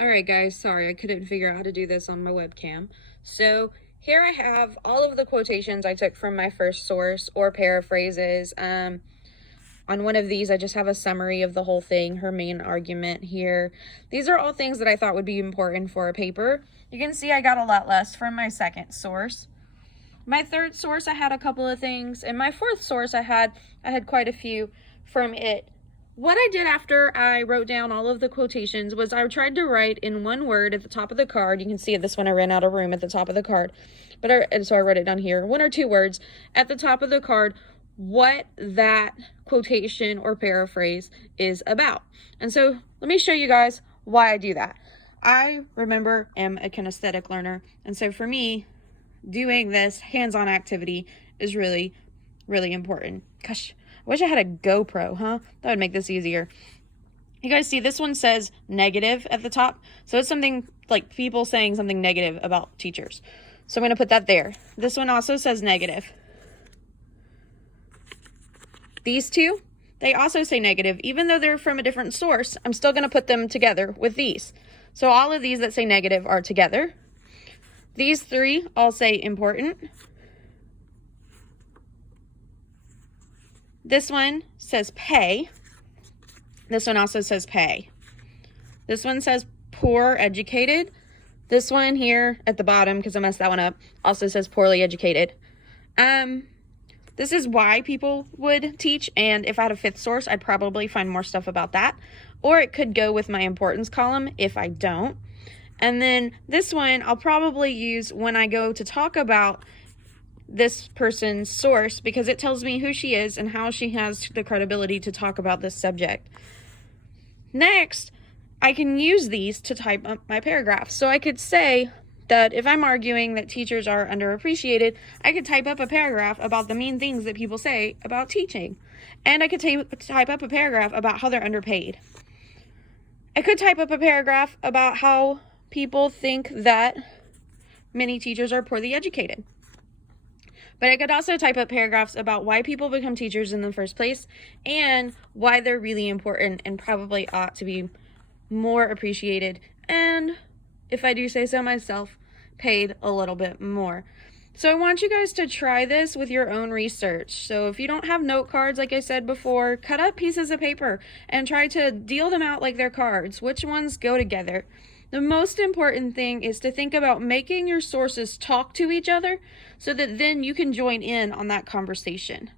All right, guys, sorry, I couldn't figure out how to do this on my webcam. So here I have all of the quotations I took from my first source or paraphrases. On one of these, I just have a summary of the whole thing, her main argument here. These are all things that I thought would be important for a paper. You can see I got a lot less from my second source. My third source, I had a couple of things, and my fourth source, I had quite a few from it. What I did after I wrote down all of the quotations was I tried to write in one word at the top of the card. You can see this one, I ran out of room at the top of the card, so I wrote it down here. One or two words at the top of the card, what that quotation or paraphrase is about. And so let me show you guys why I do that. I am a kinesthetic learner, and so for me, doing this hands-on activity is really, really important. Gosh, I wish I had a GoPro, huh? That would make this easier. You guys see this one says negative at the top. So it's something like people saying something negative about teachers. So I'm going to put that there. This one also says negative. These two, they also say negative. Even though they're from a different source, I'm still going to put them together with these. So all of these that say negative are together. These three all say important. This one says pay. This one also says pay. This one says poor educated. This one here at the bottom, because I messed that one up, also says poorly educated. This is why people would teach, and if I had a fifth source, I'd probably find more stuff about that. Or it could go with my importance column if I don't. And then this one I'll probably use when I go to talk about this person's source, because it tells me who she is and how she has the credibility to talk about this subject. Next, I can use these to type up my paragraph. So I could say that if I'm arguing that teachers are underappreciated, I could type up a paragraph about the mean things that people say about teaching. And I could type up a paragraph about how they're underpaid. I could type up a paragraph about how people think that many teachers are poorly educated. But I could also type up paragraphs about why people become teachers in the first place and why they're really important and probably ought to be more appreciated, and, if I do say so myself, paid a little bit more. So I want you guys to try this with your own research. So if you don't have note cards, like I said before, cut up pieces of paper and try to deal them out like they're cards. Which ones go together? The most important thing is to think about making your sources talk to each other so that then you can join in on that conversation.